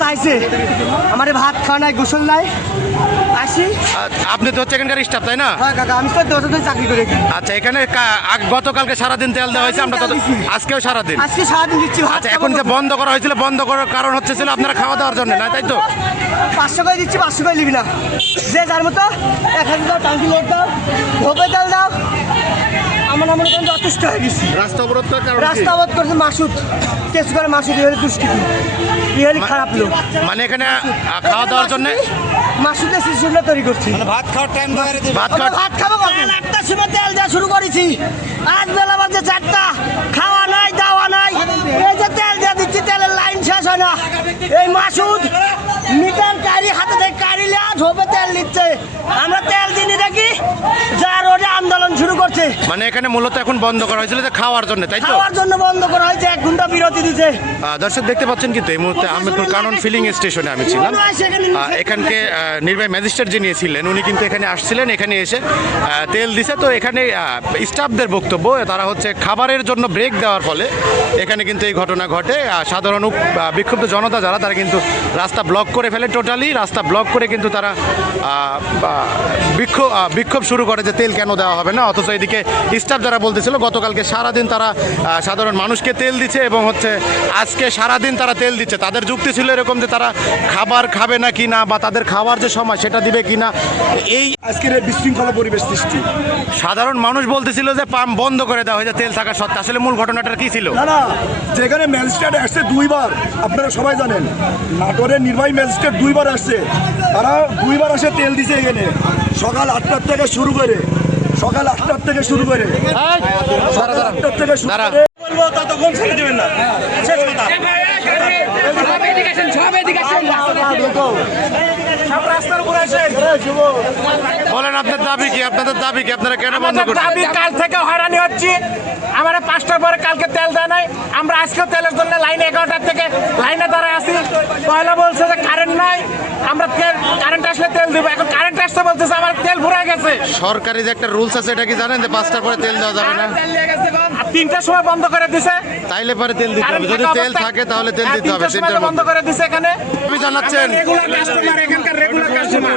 চাইছে আমার ভাত খাওয়া নাই, গোসল নাই, আসি। আপনি তো হচ্ছে এখানকার স্টাফ তাই না? হ্যাঁ কাকা, আমি তো 10 বছর চাকরি করি। আচ্ছা, এখানে গতকালকে সারাদিন তেল দেওয়া হয়েছে, আমরা তো আজকেও সারাদিন। আজকে সারাদিন দিচ্ছি ভাত। আচ্ছা, এখন যে বন্ধ করা হয়েছিল, বন্ধ করার কারণ হচ্ছে ছিল আপনারা খাওয়া দাওয়ার জন্য না, তাই তো? 500 করে দিচ্ছি, 500 করে নিবি না, যে যার মতো 1000 দাও, টাঙ্কি লোড দাও, ধোপে তেল দাও। আমার মনে করেন যথেষ্ট হয়ে গেছি। রাস্তা অবরোধ করার কারণ রাস্তা অবরোধ করছে মাসুদ, কেস করে মাসুদ, ইহলে দুষ্কৃতি, ইহলে খারাপ লোক। মানে এখানে খাওয়া দাওয়ার জন্য মাসুদের সিস্টেমটা তৈরি করছি। ভাত খাওয়ার ভাত খাবো কখন? 8টার সময় তেল দেওয়া শুরু করেছি, আজ বেলা বাজে 4টা, খাওয়া নাই দাওয়া নাই। এই যে তেল দিয়ে দিচ্ছি, তেলের লাইন শেষ হয় না। এই মাসুদ মিটার গাড়ি হাতে থেকে গাড়ি লিয়া ঝোপে তেল নিচ্ছে, আমরা তেল দিনই দেখি যা রোডে আন্দোলন শুরু করছে। মানে এখানে মূলত এখন বন্ধ করা হয়েছিল যে খাওয়ার জন্য, তাই তো? খাওয়ার জন্য বন্ধ করা হয়েছে, 1 ঘন্টা বিরতি দিচ্ছে। দর্শক দেখতে পাচ্ছেন কিন্তু এই মুহূর্তে আহমেদপুর কানন ফিলিং স্টেশনে আমি ছিলাম। এখানকে নির্বাহী ম্যাজিস্ট্রেট যিনি ছিলেন উনি কিন্তু এখানে আসছিলেন, এখানে এসে তেল দিছে। তো এখানে স্টাফদের বক্তব্য, তারা হচ্ছে খাবারের জন্য ব্রেক দেওয়ার ফলে এখানে কিন্তু এই ঘটনা ঘটে। সাধারণ বিক্ষুব্ধ জনতা যারা, তারা কিন্তু রাস্তা ব্লক করে ফেলে, টোটালি রাস্তা ব্লক করে কিন্তু তারা বিক্ষোভ শুরু করে যে তেল কেন দেওয়া হবে না। অথচ এদিকে স্টাফ যারা বলতেছিল গতকালকে সারাদিন তারা সাধারণ মানুষকে তেল দিচ্ছে এবং হচ্ছে আজকে সারাদিন তারা তেল দিচ্ছে। তাদের যুক্তি ছিল এরকম যে তারা খাবার খাবে না কি না, বা তাদের খাওয়ার যে সময় সেটা দিবে কি না। এই আজকের বিশৃঙ্খলা পরিবেশ সৃষ্টি, সাধারণ মানুষ বলতেছিল যে পাম্প বন্ধ করে দেওয়া হয়েছে তেল থাকা সত্ত্বে। আসলে মূল ঘটনাটা কি ছিল? না যেখানে ম্যাজিস্ট্রেট আসছে 2 বার, আপনারা সবাই জানেন, নাটোরের নির্বাহী ম্যাজিস্ট্রেট 2 বার আসছে, তারা 2 বার আসে তেল দিছে এখানে, সকাল 8টার থেকে শুরু করে, সকাল 8টার থেকে শুরু করে, সকাল 8টার থেকে শুরু করে বলবো ততক্ষণ ছেড়ে দেবেন না। শেষ কথা, সব রাস্তার উপরে আসেন। বলেন আপনার দাবি কি? আপনাদের দাবি কি? আপনারা কেন বন্ধ করছেন? দাবি, কাল থেকে হয়রানি হচ্ছি, আমরা 5টার পরে কালকে তেল দেয় নাই, আমরা আজকেও তেলের জন্য লাইনে 11টার থেকে লাইনে দাঁড়ায় আছি। পয়লা বলছে যে কারেন্ট নাই, আমরা কারেন্ট আসলে তেল দেবো, এখন কারেন্ট আসতে বলতেছে আমার তেল ভরে গেছে। সরকারি যে একটা রুলস আছে এটা কি জানেন যে 5টার পরে তেল দেওয়া যাবে না? 3টার সময় বন্ধ করে দিছে, তাইলে পরে তেল দিতে হবে, যদি তেল থাকে তাহলে তেল দিতে হবে। 3টার সময় বন্ধ করে দিছে এখানে। আপনি জানাচ্ছেন রেগুলার কাস্টমার, এখানকার রেগুলার কাস্টমার।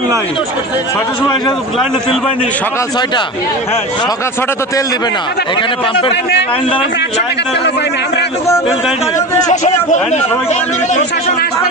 6টার সময় এসে লাইনে তেল পাইনি। সকাল 6টা, সকাল 6টা তো তেল দিবে না এখানে পাম্পের। লাইন দাঁড়াচ্ছি, লাইন দাঁড়াচ্ছি, তেল দেয়নি। লাইনে সবাইকে প্রশাসন আসবে,